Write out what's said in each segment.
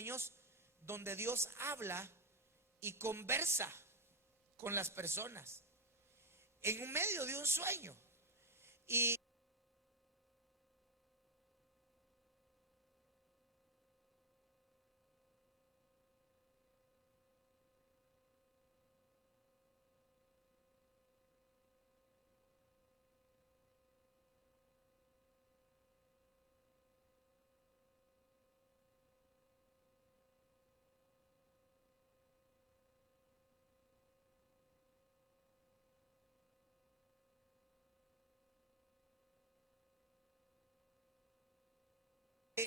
sueños donde Dios habla y conversa con las personas en un medio de un sueño. Y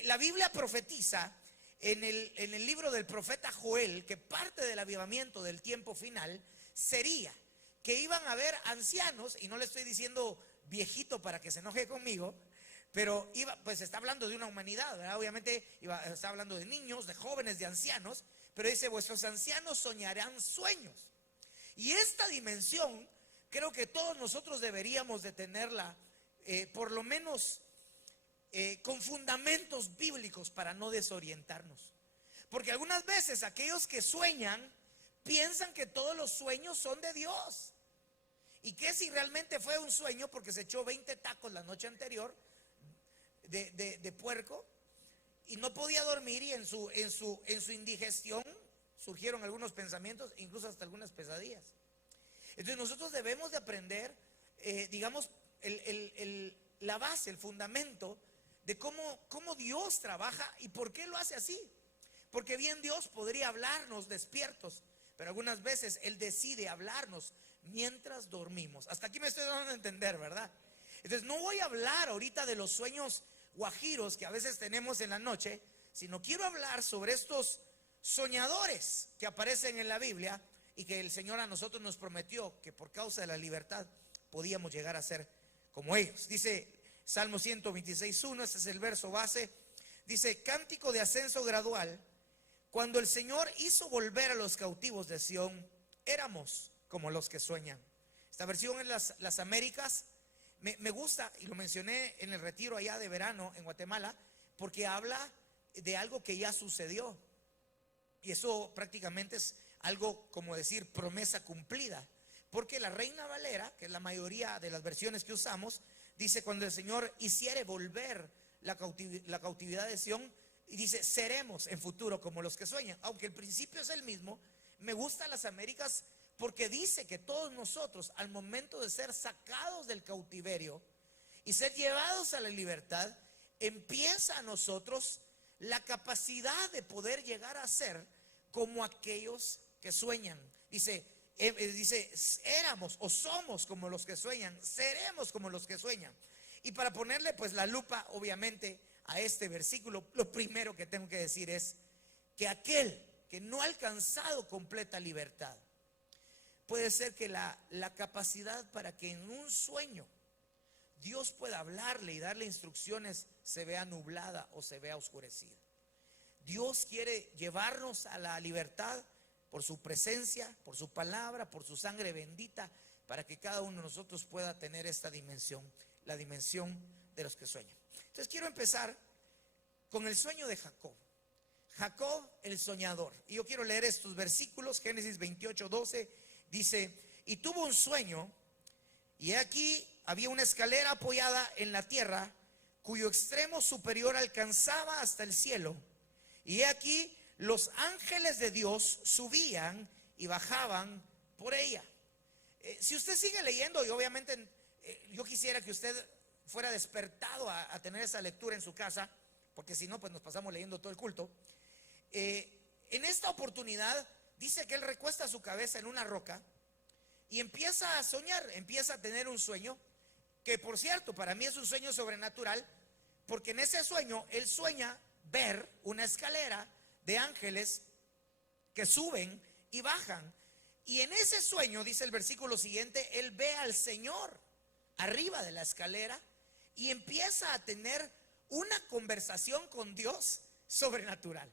la Biblia profetiza en el libro del profeta Joel que parte del avivamiento del tiempo final sería que iban a haber ancianos, y no le estoy diciendo viejito para que se enoje conmigo, pero pues está hablando de una humanidad, ¿verdad? Obviamente está hablando de niños, de jóvenes, de ancianos, pero dice: vuestros ancianos soñarán sueños. Y esta dimensión creo que todos nosotros deberíamos de tenerla, por lo menos con fundamentos bíblicos, para no desorientarnos. Porque algunas veces aquellos que sueñan piensan que todos los sueños son de Dios. Y que si realmente fue un sueño porque se echó 20 tacos la noche anterior de puerco y no podía dormir, y en su indigestión surgieron algunos pensamientos, incluso hasta algunas pesadillas. Entonces nosotros debemos de aprender, digamos, la base, el fundamento de cómo Dios trabaja y por qué lo hace así. Porque bien Dios podría hablarnos despiertos, pero algunas veces Él decide hablarnos mientras dormimos. Hasta aquí me estoy dando a entender, ¿verdad? Entonces no voy a hablar ahorita de los sueños guajiros que a veces tenemos en la noche, sino quiero hablar sobre estos soñadores que aparecen en la Biblia y que el Señor a nosotros nos prometió que por causa de la libertad podíamos llegar a ser como ellos. Dice Salmo 126:1, este es el verso base. Dice: cántico de ascenso gradual. Cuando el Señor hizo volver a los cautivos de Sión, éramos como los que sueñan. Esta versión en las Américas me gusta, y lo mencioné en el retiro allá de verano en Guatemala, porque habla de algo que ya sucedió. Y eso prácticamente es algo como decir promesa cumplida. Porque la Reina Valera, que es la mayoría de las versiones que usamos, dice: cuando el Señor hiciere volver la cautividad de Sión, y dice: seremos en futuro como los que sueñan. Aunque el principio es el mismo, me gustan las Américas porque dice que todos nosotros, al momento de ser sacados del cautiverio y ser llevados a la libertad, empieza a nosotros la capacidad de poder llegar a ser como aquellos que sueñan. Dice, éramos o somos como los que sueñan, seremos como los que sueñan. Y para ponerle pues la lupa obviamente a este versículo, lo primero que tengo que decir es que aquel que no ha alcanzado completa libertad, puede ser que la capacidad para que en un sueño Dios pueda hablarle y darle instrucciones se vea nublada o se vea oscurecida. Dios quiere llevarnos a la libertad por su presencia, por su palabra, por su sangre bendita, para que cada uno de nosotros pueda tener esta dimensión, la dimensión de los que sueñan. Entonces quiero empezar con el sueño de Jacob. Jacob el soñador. Y yo quiero leer estos versículos. Génesis 28:12 dice: y tuvo un sueño, y aquí había una escalera apoyada en la tierra, cuyo extremo superior alcanzaba hasta el cielo. Y aquí los ángeles de Dios subían y bajaban por ella. Si usted sigue leyendo, y obviamente yo quisiera que usted fuera despertado a tener esa lectura en su casa, porque si no, pues nos pasamos leyendo todo el culto. En esta oportunidad dice que él recuesta su cabeza en una roca y empieza a soñar, empieza a tener un sueño, que por cierto para mí es un sueño sobrenatural, porque en ese sueño él sueña ver una escalera de ángeles que suben y bajan. Y en ese sueño, dice el versículo siguiente, él ve al Señor arriba de la escalera y empieza a tener una conversación con Dios sobrenatural.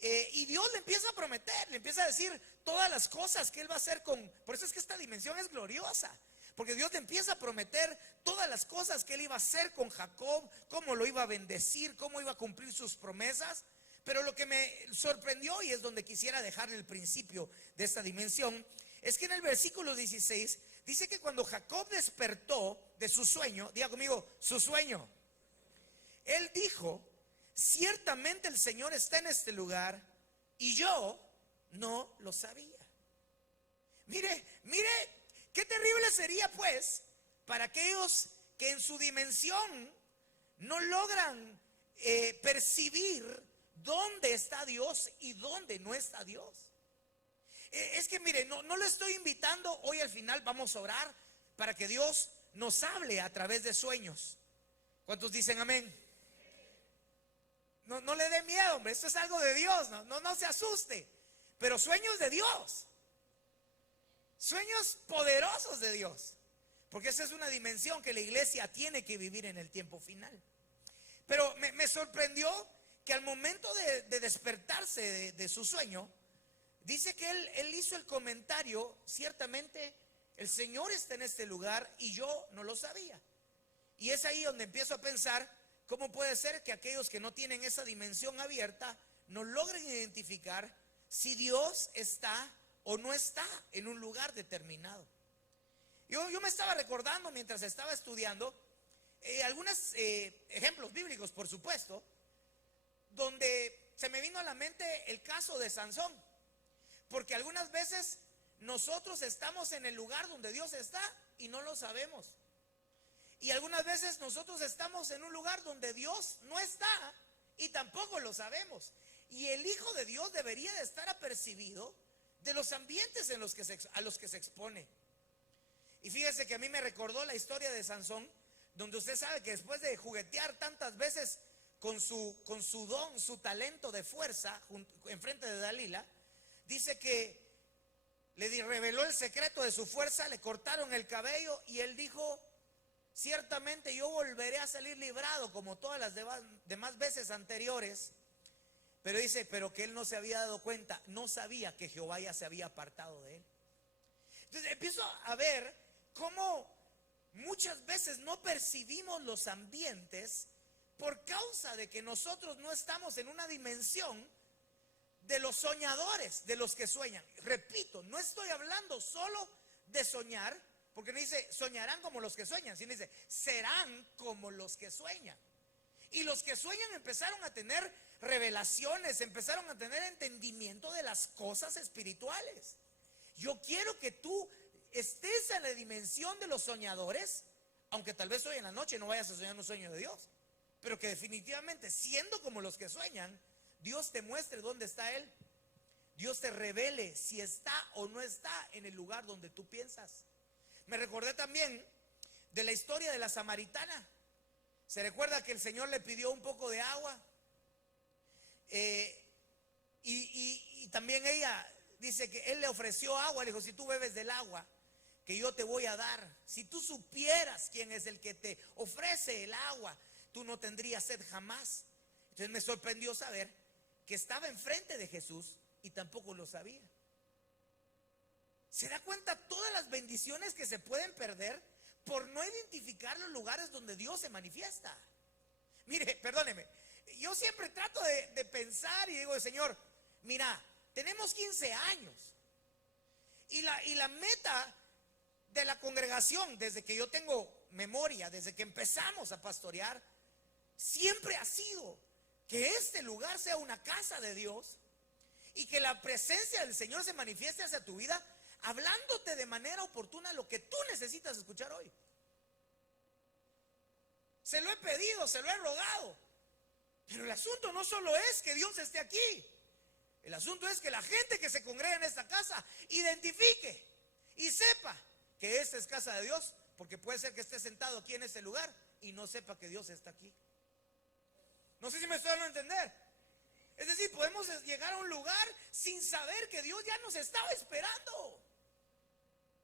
Y Dios le empieza a prometer, le empieza a decir todas las cosas que él va a hacer con. Por eso es que esta dimensión es gloriosa, Porque Dios le empieza a prometer todas las cosas que él iba a hacer con Jacob, cómo lo iba a bendecir, cómo iba a cumplir sus promesas. Pero lo que me sorprendió, y es donde quisiera dejarle el principio de esta dimensión, es que en el versículo 16 dice que cuando Jacob despertó de su sueño, diga conmigo, su sueño, él dijo: ciertamente el Señor está en este lugar y yo no lo sabía. Mire, qué terrible sería pues para aquellos que en su dimensión no logran percibir dónde está Dios y dónde no está Dios. Es que mire, no le estoy invitando hoy. Al final vamos a orar para que Dios nos hable a través de sueños. ¿Cuántos dicen amén? No le dé miedo, hombre, esto es algo de Dios, no se asuste. Pero sueños de Dios, sueños poderosos de Dios, porque esa es una dimensión que la iglesia tiene que vivir en el tiempo final. Pero me sorprendió que al momento de despertarse de su sueño, dice que él hizo el comentario: ciertamente el Señor está en este lugar y yo no lo sabía. Y es ahí donde empiezo a pensar: ¿cómo puede ser que aquellos que no tienen esa dimensión abierta no logren identificar si Dios está o no está en un lugar determinado? Yo me estaba recordando mientras estaba estudiando algunos ejemplos bíblicos, por supuesto, donde se me vino a la mente el caso de Sansón. Porque algunas veces nosotros estamos en el lugar donde Dios está y no lo sabemos. Y algunas veces nosotros estamos en un lugar donde Dios no está y tampoco lo sabemos. Y el Hijo de Dios debería de estar apercibido de los ambientes a los que se expone. Y fíjese que a mí me recordó la historia de Sansón, donde usted sabe que después de juguetear tantas veces con su don, su talento de fuerza enfrente de Dalila, dice que le reveló el secreto de su fuerza, le cortaron el cabello y él dijo: ciertamente yo volveré a salir librado como todas las demás veces anteriores. Pero dice, pero que él no se había dado cuenta, no sabía que Jehová ya se había apartado de él. Entonces empiezo a ver cómo muchas veces no percibimos los ambientes por causa de que nosotros no estamos en una dimensión de los soñadores, de los que sueñan. Repito, no estoy hablando solo de soñar, porque no dice soñarán como los que sueñan, sino dice serán como los que sueñan. Y los que sueñan empezaron a tener revelaciones, empezaron a tener entendimiento de las cosas espirituales. Yo quiero que tú estés en la dimensión de los soñadores, aunque tal vez hoy en la noche no vayas a soñar un sueño de Dios, pero que definitivamente, siendo como los que sueñan, Dios te muestre dónde está Él. Dios te revele si está o no está en el lugar donde tú piensas. Me recordé también de la historia de la samaritana. Se recuerda que el Señor le pidió un poco de agua, y también ella dice que Él le ofreció agua. Le dijo: si tú bebes del agua que yo te voy a dar, si tú supieras quién es el que te ofrece el agua, tú no tendrías sed jamás. Entonces me sorprendió saber que estaba enfrente de Jesús y tampoco lo sabía. ¿Se da cuenta todas las bendiciones que se pueden perder por no identificar los lugares donde Dios se manifiesta? Mire, perdóneme, yo siempre trato de pensar y digo: Señor, mira, tenemos 15 años y la meta de la congregación, desde que yo tengo memoria, desde que empezamos a pastorear, siempre ha sido que este lugar sea una casa de Dios y que la presencia del Señor se manifieste hacia tu vida, hablándote de manera oportuna lo que tú necesitas escuchar hoy. Se lo he pedido, se lo he rogado, pero el asunto no solo es que Dios esté aquí. El asunto es que la gente que se congrega en esta casa identifique y sepa que esta es casa de Dios, porque puede ser que esté sentado aquí en este lugar y no sepa que Dios está aquí. No sé si me estoy dando a entender. Es decir, podemos llegar a un lugar sin saber que Dios ya nos estaba esperando.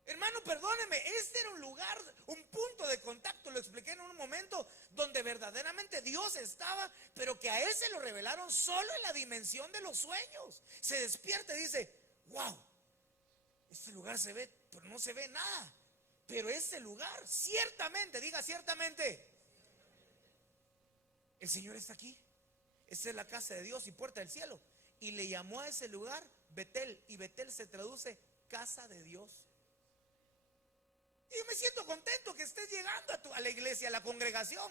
Hermano, perdóneme, este era un lugar, un punto de contacto, lo expliqué en un momento, donde verdaderamente Dios estaba, pero que a Él se lo revelaron solo en la dimensión de los sueños. Se despierta y dice: wow, este lugar se ve, pero no se ve nada. Pero ese lugar, ciertamente, diga ciertamente, el Señor está aquí. Esta es la casa de Dios y puerta del cielo. Y le llamó a ese lugar Betel. Y Betel se traduce casa de Dios. Y yo me siento contento que estés llegando a la iglesia, a la congregación.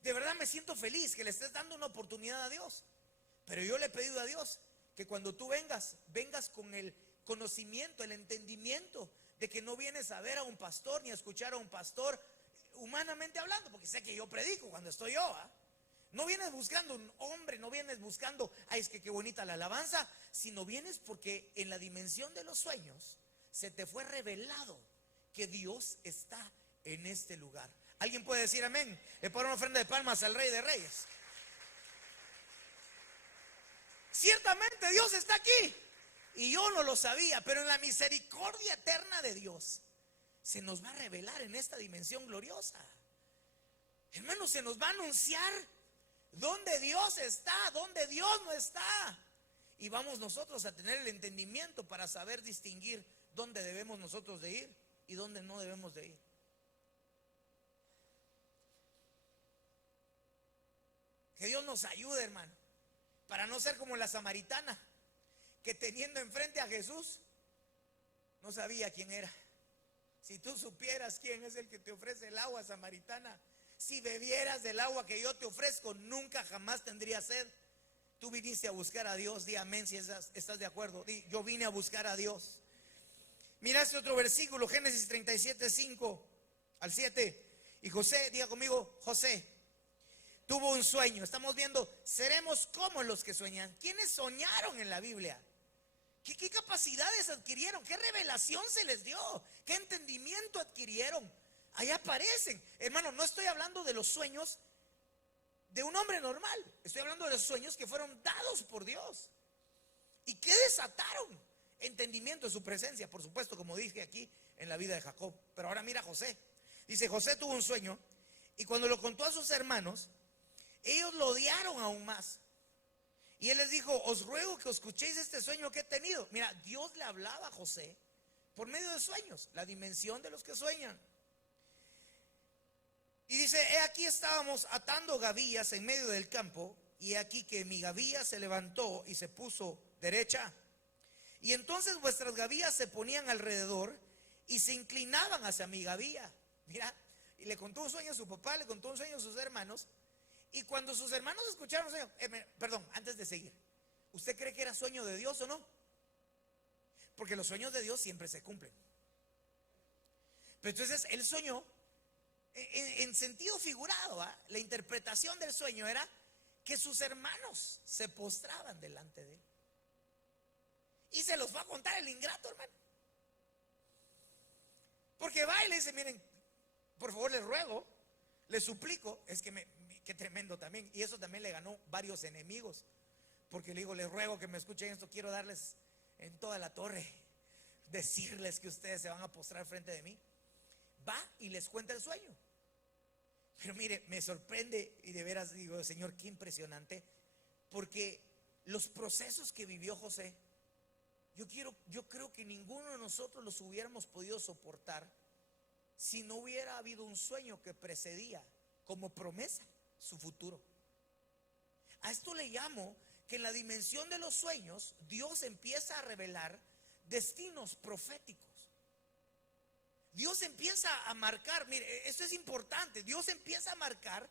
De verdad me siento feliz que le estés dando una oportunidad a Dios. Pero yo le he pedido a Dios que cuando tú vengas con el conocimiento, el entendimiento de que no vienes a ver a un pastor ni a escuchar a un pastor humanamente hablando, porque sé que yo predico cuando estoy yo, ¿ah? No vienes buscando un hombre, no vienes buscando, ay, es que qué bonita la alabanza, sino vienes porque en la dimensión de los sueños se te fue revelado que Dios está en este lugar. ¿Alguien puede decir amén? Le pongo una ofrenda de palmas al Rey de Reyes. Ciertamente Dios está aquí. Y yo no lo sabía, pero en la misericordia eterna de Dios se nos va a revelar en esta dimensión gloriosa. Hermanos, se nos va a anunciar dónde Dios está, dónde Dios no está. Y vamos nosotros a tener el entendimiento para saber distinguir dónde debemos nosotros de ir y dónde no debemos de ir. Que Dios nos ayude, hermano, para no ser como la samaritana, que teniendo enfrente a Jesús, no sabía quién era. Si tú supieras quién es el que te ofrece el agua, samaritana, si bebieras del agua que yo te ofrezco, nunca jamás tendrías sed. Tú viniste a buscar a Dios, di amén si estás de acuerdo. Di, yo vine a buscar a Dios. Mira este otro versículo, Génesis 37, 5 al 7. Y José, diga conmigo, José tuvo un sueño. Estamos viendo, seremos como los que sueñan. ¿Quiénes soñaron en la Biblia? ¿Qué capacidades adquirieron? ¿Qué revelación se les dio? ¿Qué entendimiento adquirieron? Ahí aparecen. Hermano, no estoy hablando de los sueños de un hombre normal. Estoy hablando de los sueños que fueron dados por Dios. ¿Y qué desataron? Entendimiento de su presencia, por supuesto, como dije aquí en la vida de Jacob. Pero ahora mira a José. Dice, José tuvo un sueño y cuando lo contó a sus hermanos, ellos lo odiaron aún más. Y él les dijo, os ruego que escuchéis este sueño que he tenido. Mira, Dios le hablaba a José por medio de sueños, la dimensión de los que sueñan. Y dice, he aquí estábamos atando gavillas en medio del campo, y he aquí que mi gavilla se levantó y se puso derecha. Y entonces vuestras gavillas se ponían alrededor y se inclinaban hacia mi gavilla. Mira, y le contó un sueño a su papá, le contó un sueño a sus hermanos. Y cuando sus hermanos escucharon el sueño, perdón, antes de seguir, ¿usted cree que era sueño de Dios o no? Porque los sueños de Dios siempre se cumplen. Pero entonces él soñó en sentido figurado, ¿eh? La interpretación del sueño era que sus hermanos se postraban delante de él. Y se los va a contar el ingrato, hermano. Porque va y le dice, miren, por favor les ruego, les suplico, es que qué tremendo también. Y eso también le ganó varios enemigos. Porque le digo, les ruego que me escuchen esto, quiero darles en toda la torre, decirles que ustedes se van a postrar frente de mí. Va y les cuenta el sueño. Pero mire, me sorprende y de veras digo, Señor, qué impresionante. Porque los procesos que vivió José, yo creo que ninguno de nosotros los hubiéramos podido soportar si no hubiera habido un sueño que precedía como promesa su futuro. A esto le llamo que en la dimensión de los sueños Dios empieza a revelar destinos proféticos. Dios empieza a marcar, mire, esto es importante, Dios empieza a marcar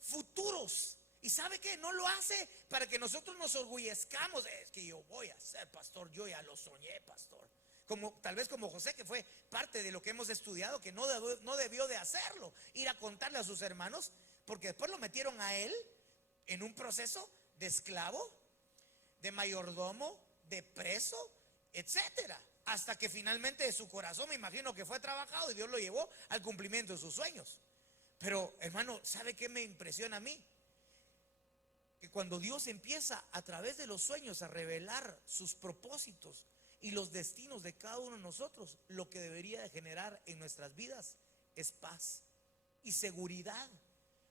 futuros. ¿Y sabe qué? No lo hace para que nosotros nos orgullezcamos. Es que yo voy a ser pastor, yo ya lo soñé, pastor. Tal vez como José, que fue parte de lo que hemos estudiado, que no debió de hacerlo, ir a contarle a sus hermanos, porque después lo metieron a él en un proceso de esclavo, de mayordomo, de preso, etcétera. Hasta que finalmente de su corazón, me imagino que fue trabajado y Dios lo llevó al cumplimiento de sus sueños. Pero hermano, ¿sabe qué me impresiona a mí? Que cuando Dios empieza a través de los sueños a revelar sus propósitos y los destinos de cada uno de nosotros, lo que debería de generar en nuestras vidas es paz y seguridad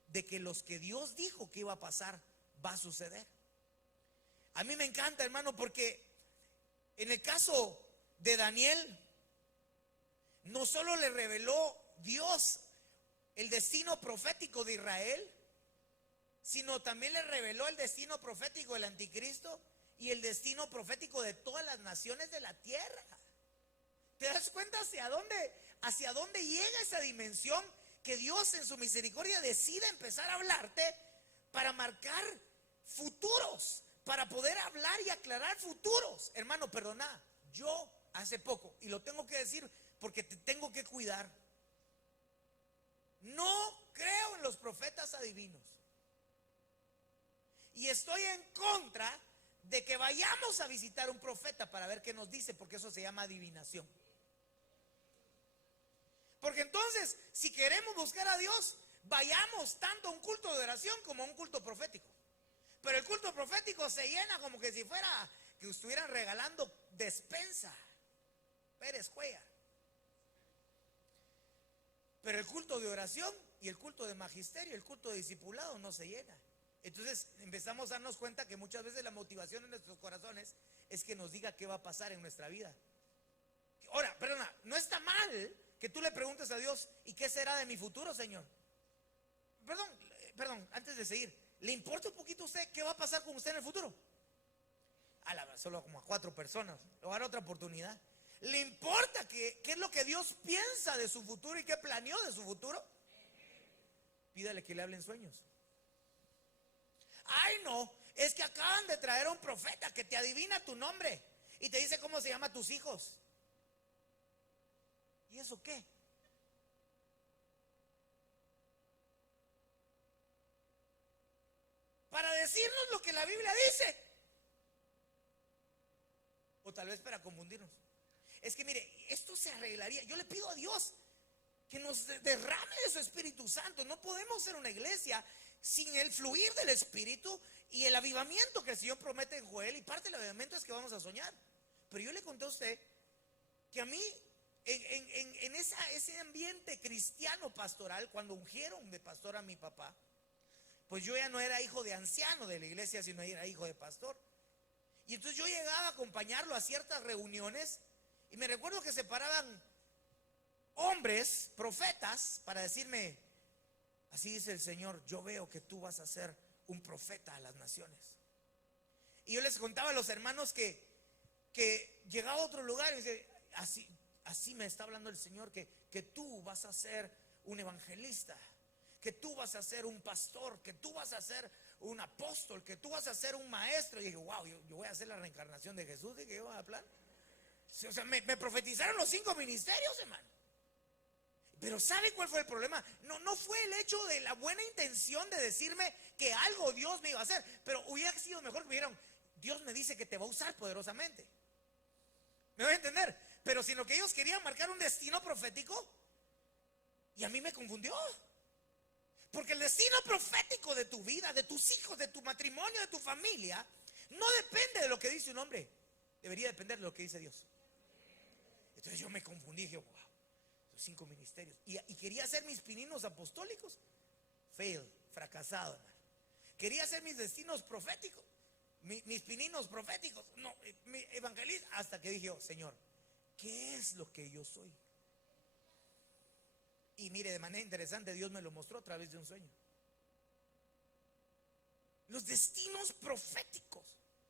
de que los que Dios dijo que iba a pasar, va a suceder. A mí me encanta, hermano, porque en el caso de Daniel, no solo le reveló Dios el destino profético de Israel, sino también le reveló el destino profético del anticristo y el destino profético de todas las naciones de la tierra. ¿Te das cuenta hacia dónde llega esa dimensión que Dios en su misericordia decide empezar a hablarte para marcar futuros, para poder hablar y aclarar futuros? Hermano, perdona, yo hace poco, y lo tengo que decir porque te tengo que cuidar, no creo en los profetas adivinos. Y estoy en contra de que vayamos a visitar un profeta para ver qué nos dice, porque eso se llama adivinación. Porque entonces, si queremos buscar a Dios, vayamos tanto a un culto de oración como a un culto profético. Pero el culto profético se llena como que si fuera que estuvieran regalando despensa. Pérez Cuellar. Pero el culto de oración y el culto de magisterio, el culto de discipulado no se llena. Entonces empezamos a darnos cuenta que muchas veces la motivación en nuestros corazones es que nos diga qué va a pasar en nuestra vida. Ahora, perdona, no está mal que tú le preguntes a Dios: ¿y qué será de mi futuro, Señor? Perdón, antes de seguir, ¿le importa un poquito a usted qué va a pasar con usted en el futuro? Solo como a 4 personas, le voy a dar otra oportunidad. ¿Le importa qué es lo que Dios piensa de su futuro y qué planeó de su futuro? Pídale que le hablen sueños. Ay, no, es que acaban de traer a un profeta que te adivina tu nombre y te dice cómo se llaman tus hijos. ¿Y eso qué? Para decirnos lo que la Biblia dice, o tal vez para confundirnos. Es que mire, esto se arreglaría. Yo le pido a Dios que nos derrame de su Espíritu Santo. No podemos ser una iglesia sin el fluir del Espíritu y el avivamiento que el Señor promete en Joel. Y parte del avivamiento es que vamos a soñar. Pero yo le conté a usted que a mí en ese ambiente cristiano pastoral, cuando ungieron de pastor a mi papá, pues yo ya no era hijo de anciano de la iglesia, sino era hijo de pastor. Y entonces yo llegaba a acompañarlo a ciertas reuniones y me recuerdo que se paraban hombres, profetas, para decirme: así dice el Señor, yo veo que tú vas a ser un profeta a las naciones. Y yo les contaba a los hermanos que llegaba a otro lugar y dice: así me está hablando el Señor, que tú vas a ser un evangelista, que tú vas a ser un pastor, que tú vas a ser un apóstol, que tú vas a ser un maestro. Y dije: wow, yo voy a hacer la reencarnación de Jesús. Dije yo, a plan. O sea, me profetizaron los 5 ministerios, hermano. Pero ¿sabe cuál fue el problema? No fue el hecho de la buena intención de decirme que algo Dios me iba a hacer, pero hubiera sido mejor que me dijeran: Dios me dice que te va a usar poderosamente. ¿Me voy a entender? Pero sino que ellos querían marcar un destino profético y a mí me confundió. Porque el destino profético de tu vida, de tus hijos, de tu matrimonio, de tu familia, no depende de lo que dice un hombre. Debería depender de lo que dice Dios. Entonces yo me confundí, dije: wow, los 5 ministerios. Y quería hacer mis pininos apostólicos. Fracasado, hermano. Quería hacer mis destinos proféticos, mis pininos proféticos, no, mi evangelista. Hasta que dije: oh, Señor, ¿qué es lo que yo soy? Y mire, de manera interesante, Dios me lo mostró a través de un sueño. Los destinos proféticos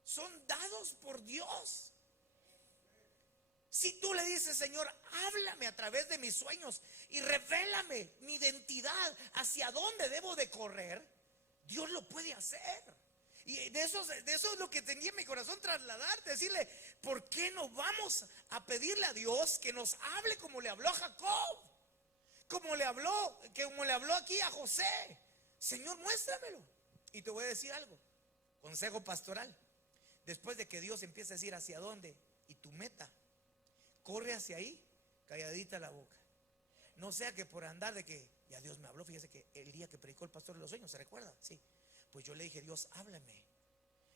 son dados por Dios. Si tú le dices: Señor, háblame a través de mis sueños y revélame mi identidad, hacia dónde debo de correr, Dios lo puede hacer. Y de eso es lo que tenía en mi corazón trasladar, decirle: ¿por qué no vamos a pedirle a Dios que nos hable como le habló a Jacob? Como le habló aquí a José. Señor, muéstramelo. Y te voy a decir algo, consejo pastoral: después de que Dios empiece a decir hacia dónde y tu meta, corre hacia ahí, calladita la boca. No sea que por andar de que ya Dios me habló. Fíjese que el día que predicó el pastor de los sueños, ¿se recuerda? Sí. Pues yo le dije: Dios, háblame.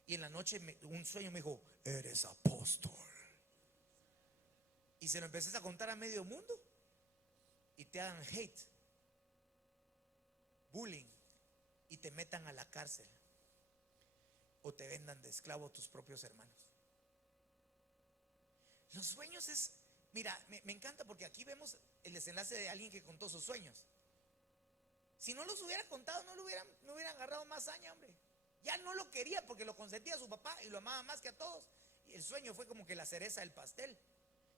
Y en la noche un sueño me dijo: eres apóstol. Y se lo empecé a contar a medio mundo. Y te hagan hate, bullying, y te metan a la cárcel, o te vendan de esclavo a tus propios hermanos. Los sueños es Mira, me encanta porque aquí vemos el desenlace de alguien que contó sus sueños. Si no los hubiera contado, no hubieran agarrado más saña, hombre. Ya no lo quería porque lo consentía su papá y lo amaba más que a todos. Y el sueño fue como que la cereza del pastel.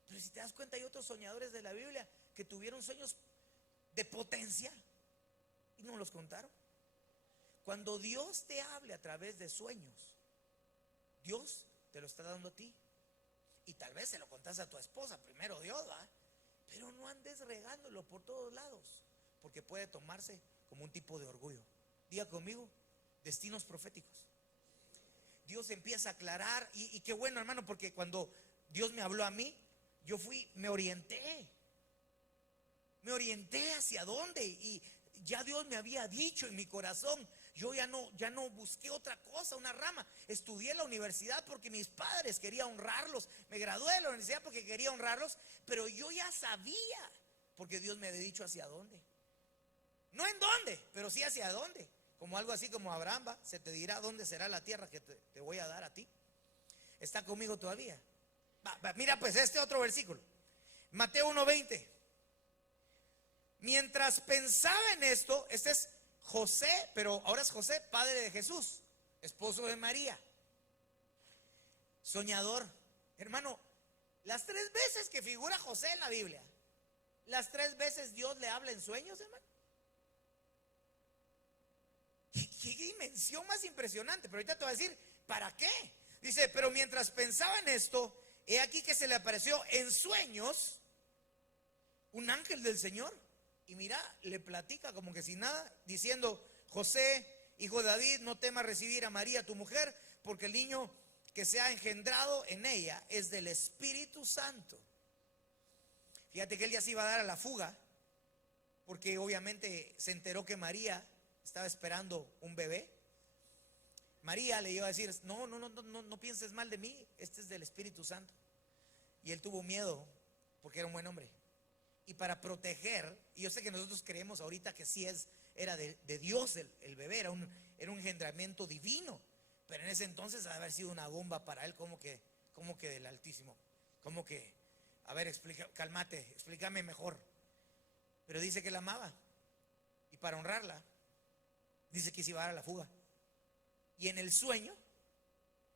Pero si te das cuenta, hay otros soñadores de la Biblia que tuvieron sueños de potencia y no los contaron. Cuando Dios te hable a través de sueños, Dios te lo está dando a ti. Y tal vez se lo contás a tu esposa, primero Dios, ¿va? Pero no andes regándolo por todos lados, porque puede tomarse como un tipo de orgullo. Diga conmigo, destinos proféticos. Dios empieza a aclarar, y qué bueno, hermano, porque cuando Dios me habló a mí, yo me orienté hacia dónde, y ya Dios me había dicho en mi corazón. Yo ya no busqué otra cosa, una rama. Estudié en la universidad porque mis padres querían honrarlos. Me gradué de la universidad porque quería honrarlos. Pero yo ya sabía, porque Dios me había dicho hacia dónde. No en dónde, pero sí hacia dónde. Como algo así como Abraham, ¿va? Se te dirá dónde será la tierra que te voy a dar a ti. ¿Está conmigo todavía? Mira pues este otro versículo. Mateo 1:20. Mientras pensaba en esto, este es José, pero ahora es José, padre de Jesús, esposo de María, soñador. Hermano, las 3 veces que figura José en la Biblia, las 3 veces Dios le habla en sueños, hermano. ¿Qué dimensión más impresionante? Pero ahorita te voy a decir, ¿para qué? Dice, pero mientras pensaba en esto, he aquí que se le apareció en sueños un ángel del Señor. Y mira, le platica como que sin nada, diciendo, José, hijo de David, no temas recibir a María tu mujer, porque el niño que se ha engendrado en ella es del Espíritu Santo. Fíjate que él ya se iba a dar a la fuga, porque obviamente se enteró que María estaba esperando un bebé. María le iba a decir, no pienses mal de mí, este es del Espíritu Santo. Y él tuvo miedo, porque era un buen hombre. Y para proteger, y yo sé que nosotros creemos ahorita que sí era de Dios el bebé, era un engendramiento divino, pero en ese entonces ha de haber sido una bomba para él, como que del Altísimo, como que, a ver, cálmate, explícame mejor. Pero dice que la amaba, y para honrarla, dice que se iba a dar a la fuga. Y en el sueño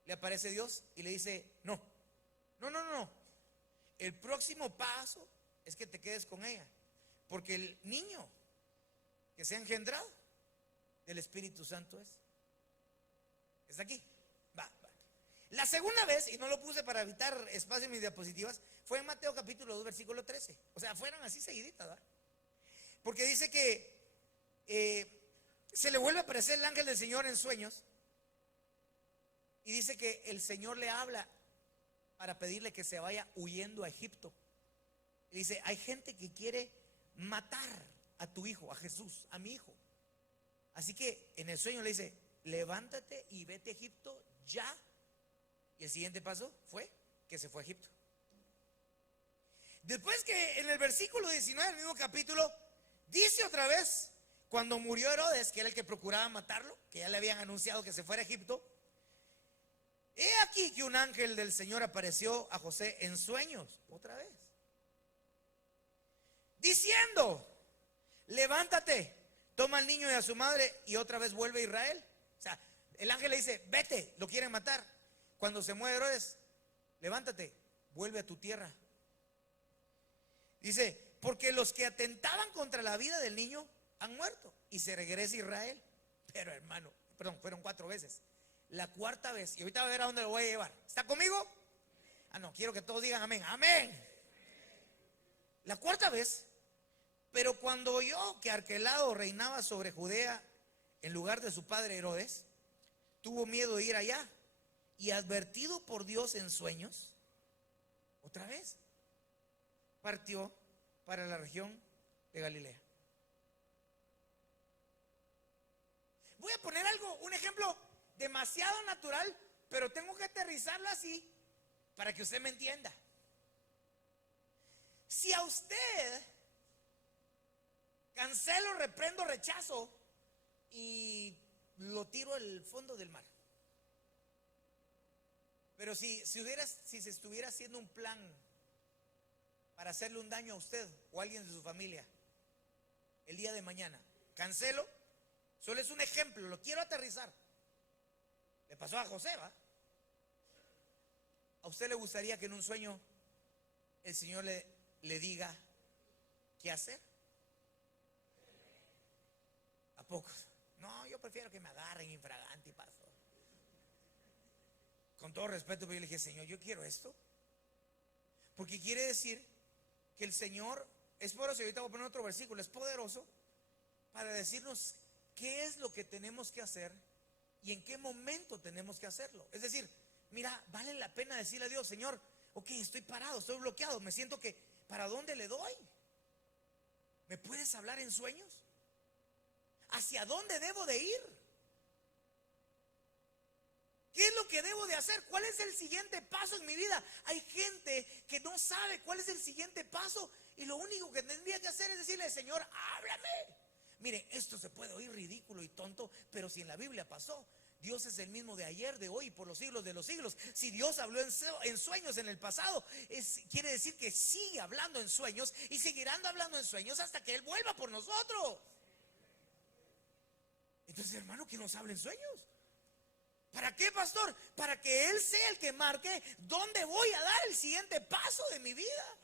le aparece Dios y le dice, no, el próximo paso es que te quedes con ella, porque el niño que se ha engendrado del Espíritu Santo es. ¿Está aquí? Va. La segunda vez, y no lo puse para evitar espacio en mis diapositivas, fue en Mateo capítulo 2, versículo 13. O sea, fueron así seguiditas, ¿verdad? Porque dice que se le vuelve a aparecer el ángel del Señor en sueños, y dice que el Señor le habla para pedirle que se vaya huyendo a Egipto. Y dice, hay gente que quiere matar a tu hijo, a Jesús, a mi hijo. Así que en el sueño le dice, levántate y vete a Egipto ya. Y el siguiente paso fue que se fue a Egipto. Después que en el versículo 19 del mismo capítulo, dice otra vez, cuando murió Herodes, que era el que procuraba matarlo, que ya le habían anunciado que se fuera a Egipto, he aquí que un ángel del Señor apareció a José en sueños, otra vez, diciendo, levántate, toma al niño y a su madre y otra vez vuelve a Israel. O sea, el ángel le dice, vete, lo quieren matar. Cuando se muere Herodes, levántate, vuelve a tu tierra. Dice, porque los que atentaban contra la vida del niño han muerto y se regresa a Israel. Pero hermano, perdón, fueron 4 veces. La 4ª vez, y ahorita va a ver a dónde lo voy a llevar. ¿Está conmigo? Ah, no, quiero que todos digan amén. Amén. La 4ª vez, pero cuando oyó que Arquelao reinaba sobre Judea en lugar de su padre Herodes, tuvo miedo de ir allá, y advertido por Dios en sueños, otra vez partió para la región de Galilea. Voy a poner un ejemplo demasiado natural, pero tengo que aterrizarlo así para que usted me entienda. Si a usted cancelo, reprendo, rechazo y lo tiro al fondo del mar, pero si se estuviera haciendo un plan para hacerle un daño a usted o a alguien de su familia el día de mañana, cancelo. Solo es un ejemplo, lo quiero aterrizar. Le pasó a José, ¿va? ¿A usted le gustaría que en un sueño el Señor le diga qué hacer? ¿A pocos? No, yo prefiero que me agarren infraganti, pastor. Con todo respeto, pero yo le dije, Señor, yo quiero esto. Porque quiere decir que el Señor es poderoso. Y ahorita voy a poner otro versículo. Es poderoso para decirnos qué es lo que tenemos que hacer y en qué momento tenemos que hacerlo. Es decir, mira, vale la pena decirle a Dios, Señor, ok, estoy parado, estoy bloqueado, me siento que, ¿para dónde le doy? ¿Me puedes hablar en sueños? ¿Hacia dónde debo de ir? ¿Qué es lo que debo de hacer? ¿Cuál es el siguiente paso en mi vida? Hay gente que no sabe cuál es el siguiente paso y lo único que tendría que hacer es decirle, Señor, háblame. Miren, esto se puede oír ridículo y tonto, pero si en la Biblia pasó, Dios es el mismo de ayer, de hoy y por los siglos de los siglos. Si Dios habló en sueños en el pasado, quiere decir que sigue hablando en sueños y seguirá hablando en sueños hasta que Él vuelva por nosotros. Entonces, hermano, que nos hable en sueños. ¿Para qué, pastor? Para que Él sea el que marque dónde voy a dar el siguiente paso de mi vida.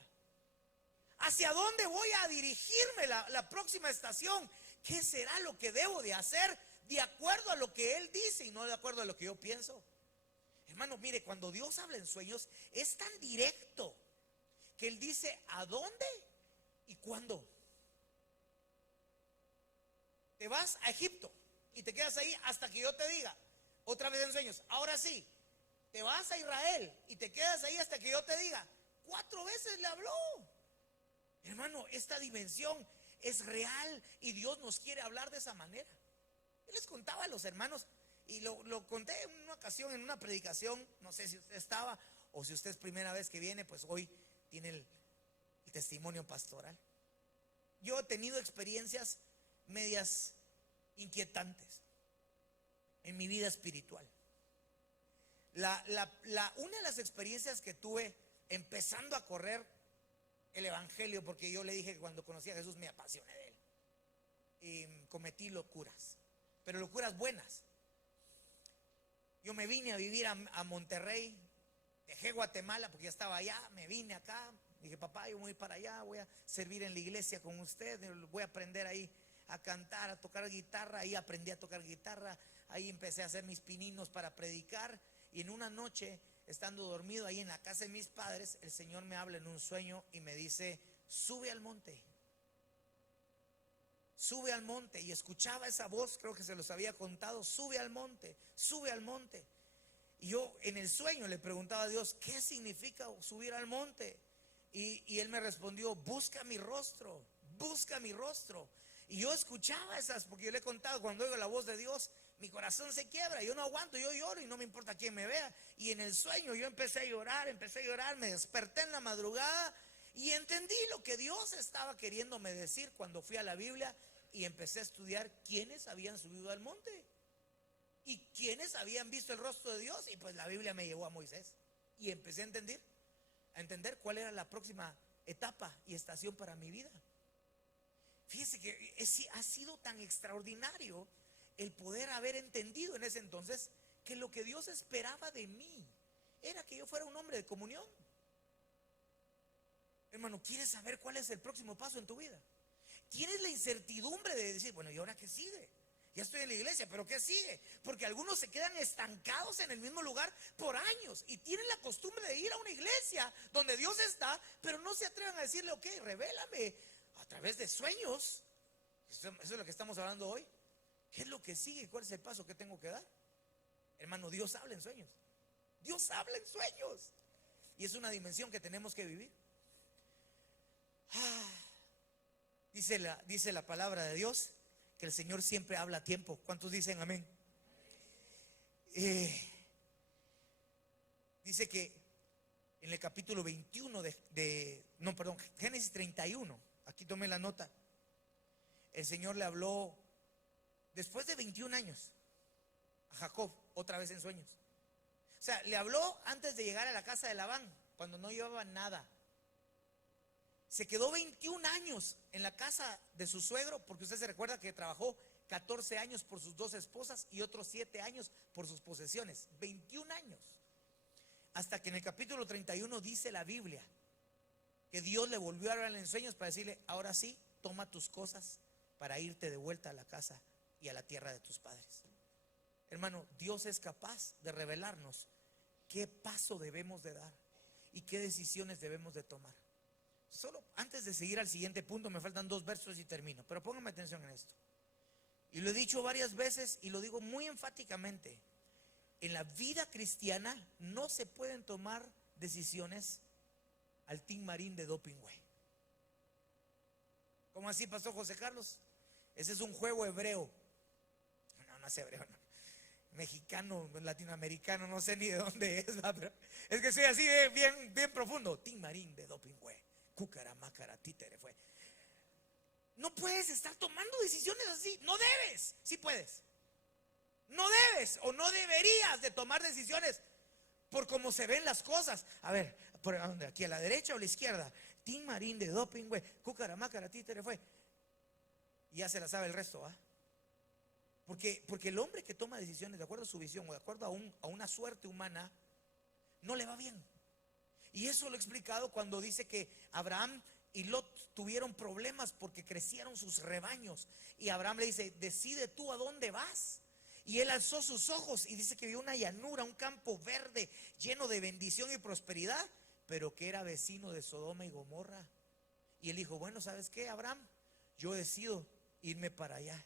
¿Hacia dónde voy a dirigirme la próxima estación? ¿Qué será lo que debo de hacer de acuerdo a lo que Él dice y no de acuerdo a lo que yo pienso? Hermano, mire, cuando Dios habla en sueños es tan directo que Él dice a dónde y cuándo. Te vas a Egipto y te quedas ahí hasta que yo te diga. Otra vez en sueños. Ahora sí, te vas a Israel y te quedas ahí hasta que yo te diga. 4 veces le habló. Hermano, esta dimensión es real y Dios nos quiere hablar de esa manera. Yo les contaba a los hermanos y lo conté en una ocasión en una predicación. No sé si usted estaba o si usted es primera vez que viene, pues hoy tiene el testimonio pastoral. Yo he tenido experiencias medias inquietantes en mi vida espiritual. Una de las experiencias que tuve empezando a correr el evangelio, porque yo le dije que cuando conocí a Jesús me apasioné de él, y cometí locuras, pero locuras buenas. Yo me vine a vivir a Monterrey, dejé Guatemala porque ya estaba allá, me vine acá, dije, papá, yo voy a ir para allá, voy a servir en la iglesia con usted, voy a aprender ahí a cantar, a tocar guitarra. Ahí aprendí a tocar guitarra, ahí empecé a hacer mis pininos para predicar. Y en una noche, estando dormido ahí en la casa de mis padres, el Señor me habla en un sueño y me dice, sube al monte. Sube al monte. Y escuchaba esa voz, creo que se los había contado, sube al monte, sube al monte. Y yo en el sueño le preguntaba a Dios, ¿qué significa subir al monte? Y Él me respondió, busca mi rostro, busca mi rostro. Y yo escuchaba esas, porque yo le he contado, cuando oigo la voz de Dios, mi corazón se quiebra, yo no aguanto, yo lloro y no me importa quién me vea. Y en el sueño yo empecé a llorar, me desperté en la madrugada y entendí lo que Dios estaba queriéndome decir cuando fui a la Biblia y empecé a estudiar quiénes habían subido al monte y quiénes habían visto el rostro de Dios. Y pues la Biblia me llevó a Moisés y empecé a entender cuál era la próxima etapa y estación para mi vida. Fíjese que ha sido tan extraordinario el poder haber entendido en ese entonces que lo que Dios esperaba de mí era que yo fuera un hombre de comunión. Hermano, ¿quieres saber cuál es el próximo paso en tu vida? Tienes la incertidumbre de decir, bueno, ¿y ahora qué sigue? Ya estoy en la iglesia, pero ¿qué sigue? Porque algunos se quedan estancados en el mismo lugar por años y tienen la costumbre de ir a una iglesia donde Dios está, pero no se atreven a decirle, ok, revélame a través de sueños. Eso es lo que estamos hablando hoy. ¿Qué es lo que sigue? ¿Cuál es el paso que tengo que dar? Hermano, Dios habla en sueños. Dios habla en sueños. Y es una dimensión que tenemos que vivir. Dice la palabra de Dios que el Señor siempre habla a tiempo. ¿Cuántos dicen amén? Dice que en el capítulo 21 Génesis 31, aquí tomé la nota. El Señor le habló después de 21 años a Jacob, otra vez en sueños. O sea, le habló antes de llegar a la casa de Labán, cuando no llevaba nada. se quedó 21 años en la casa de su suegro, porque usted se recuerda que trabajó 14 años por sus 2 esposas y otros 7 años por sus posesiones. 21 años. Hasta que en el capítulo 31 dice la Biblia que Dios le volvió a hablar en sueños para decirle: ahora sí, toma tus cosas para irte de vuelta a la casa y a la tierra de tus padres. Hermano, Dios es capaz de revelarnos qué paso debemos de dar y qué decisiones debemos de tomar. Solo antes de seguir al siguiente punto, me faltan 2 versos y termino, pero póngame atención en esto. Y lo he dicho varias veces y lo digo muy enfáticamente: en la vida cristiana no se pueden tomar decisiones al Tin Marín de Doping Way. ¿Cómo así, pasó José Carlos? Ese es un juego hebreo. No, no es hebreo, no. Mexicano, latinoamericano, no sé ni de dónde es, ¿verdad? Pero es que soy así bien profundo. Tin Marín de Doping Way. Cúcara, mácara, títere fue. No puedes estar tomando decisiones así. No debes. Sí puedes. No debes o no deberías de tomar decisiones por cómo se ven las cosas. A ver, ¿por dónde? ¿Aquí a la derecha o a la izquierda? Tin Marín de Doping Way. Cúcara, mácara, títere fue. Y ya se la sabe el resto, ¿va? Porque el hombre que toma decisiones de acuerdo a su visión o de acuerdo a una suerte humana, no le va bien. Y eso lo he explicado cuando dice que Abraham y Lot tuvieron problemas porque crecieron sus rebaños. Y Abraham le dice: decide tú a dónde vas. Y él alzó sus ojos y dice que vio una llanura, un campo verde lleno de bendición y prosperidad, pero que era vecino de Sodoma y Gomorra. Y él dijo: bueno, ¿sabes qué, Abraham? Yo decido irme para allá,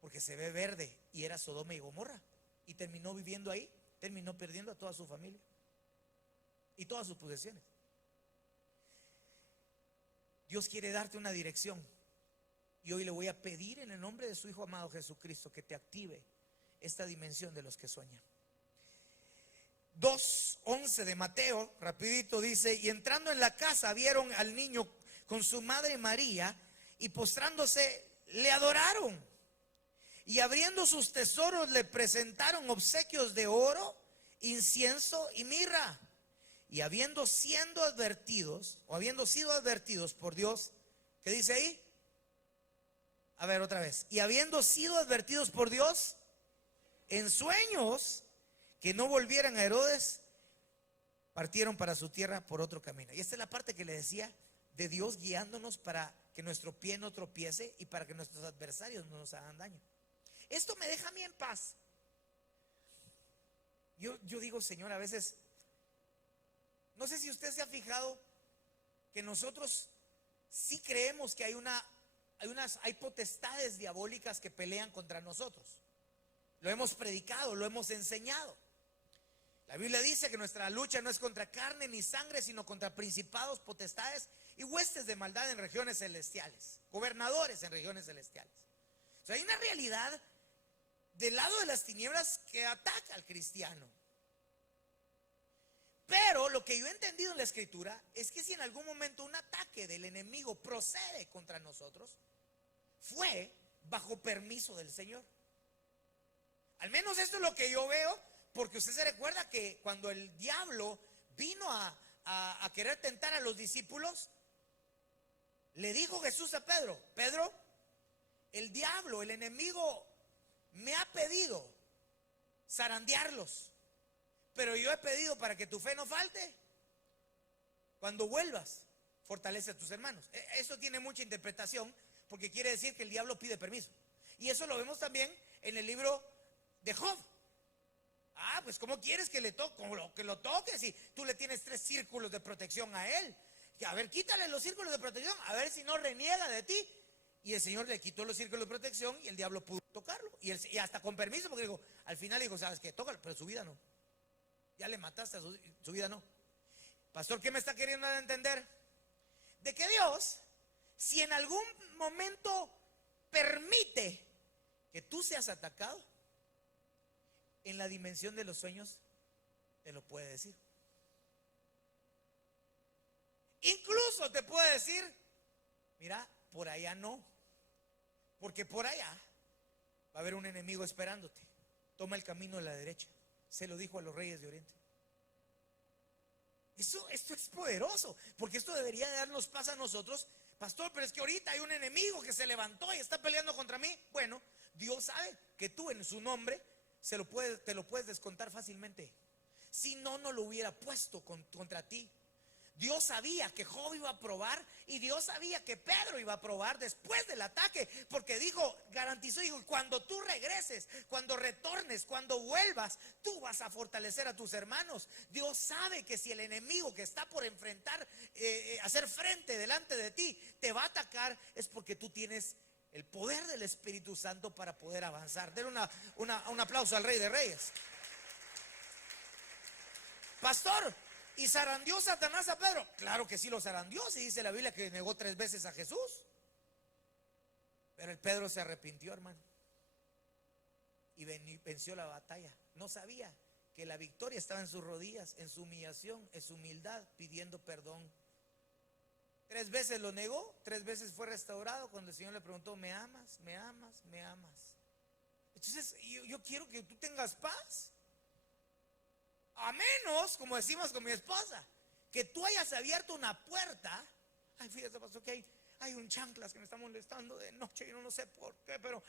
porque se ve verde, y era Sodoma y Gomorra. Y terminó viviendo ahí, terminó perdiendo a toda su familia y todas sus posesiones. Dios quiere darte una dirección, y hoy le voy a pedir en el nombre de su Hijo amado Jesucristo que te active esta dimensión de los que sueñan. 2:11 de Mateo, rapidito, dice: y entrando en la casa vieron al niño con su madre María, y postrándose le adoraron. Y abriendo sus tesoros le presentaron obsequios de oro, incienso y mirra. Y habiendo sido advertidos por Dios, ¿qué dice ahí? A ver, otra vez. Y habiendo sido advertidos por Dios en sueños que no volvieran a Herodes, partieron para su tierra por otro camino. Y esta es la parte que le decía de Dios guiándonos para que nuestro pie no tropiece y para que nuestros adversarios no nos hagan daño. Esto me deja a mí en paz. Yo digo, Señor, a veces, no sé si usted se ha fijado que nosotros sí creemos que hay potestades diabólicas que pelean contra nosotros. Lo hemos predicado, lo hemos enseñado. La Biblia dice que nuestra lucha no es contra carne ni sangre, sino contra principados, potestades y huestes de maldad en regiones celestiales, gobernadores en regiones celestiales. O sea, hay una realidad del lado de las tinieblas que ataca al cristiano. Pero lo que yo he entendido en la Escritura es que si en algún momento un ataque del enemigo procede contra nosotros, fue bajo permiso del Señor. Al menos esto es lo que yo veo, porque usted se recuerda que cuando el diablo vino a querer tentar a los discípulos, le dijo Jesús a Pedro: Pedro, el diablo, el enemigo, me ha pedido zarandearlos, pero yo he pedido para que tu fe no falte. Cuando vuelvas, fortalece a tus hermanos. Eso tiene mucha interpretación, porque quiere decir que el diablo pide permiso. Y eso lo vemos también en el libro de Job. Pues ¿cómo quieres que le toque? Como que lo toques, y tú le tienes 3 círculos de protección a él. Que, a ver, quítale los círculos de protección, a ver si no reniega de ti. Y el Señor le quitó los círculos de protección y el diablo pudo tocarlo. Y hasta con permiso, porque digo, al final dijo: ¿sabes qué? Tócalo, pero su vida no. Ya le mataste a su vida, no. Pastor, ¿qué me está queriendo dar a entender? De que Dios, si en algún momento permite que tú seas atacado, en la dimensión de los sueños te lo puede decir. Incluso te puede decir: mira, por allá no, porque por allá va a haber un enemigo esperándote. Toma el camino de la derecha. Se lo dijo a los reyes de Oriente. Esto es poderoso, porque esto debería de darnos paz a nosotros. Pastor, pero es que ahorita hay un enemigo que se levantó y está peleando contra mí. Bueno, Dios sabe que tú en su nombre te lo puedes descontar fácilmente. Si no, no lo hubiera puesto contra ti. Dios sabía que Job iba a probar, y Dios sabía que Pedro iba a probar después del ataque, porque dijo, garantizó, dijo, cuando tú regreses, cuando retornes, cuando vuelvas, tú vas a fortalecer a tus hermanos. Dios sabe que si el enemigo que está por enfrentar, hacer frente delante de ti, te va a atacar, es porque tú tienes el poder del Espíritu Santo para poder avanzar. Denle un aplauso al Rey de Reyes. Pastor, ¿y zarandeó Satanás a Pedro? Claro que sí lo zarandeó, si dice la Biblia que negó 3 veces a Jesús. Pero el Pedro se arrepintió, hermano, y venció la batalla. No sabía que la victoria estaba en sus rodillas, en su humillación, en su humildad, pidiendo perdón. 3 veces lo negó, 3 veces fue restaurado. Cuando el Señor le preguntó, ¿me amas? ¿Me amas? ¿Me amas? Entonces yo quiero que tú tengas paz. A menos, como decimos con mi esposa, que tú hayas abierto una puerta. Ay, fíjate, pastor, que hay un chanclas que me está molestando de noche, y no sé por qué, pero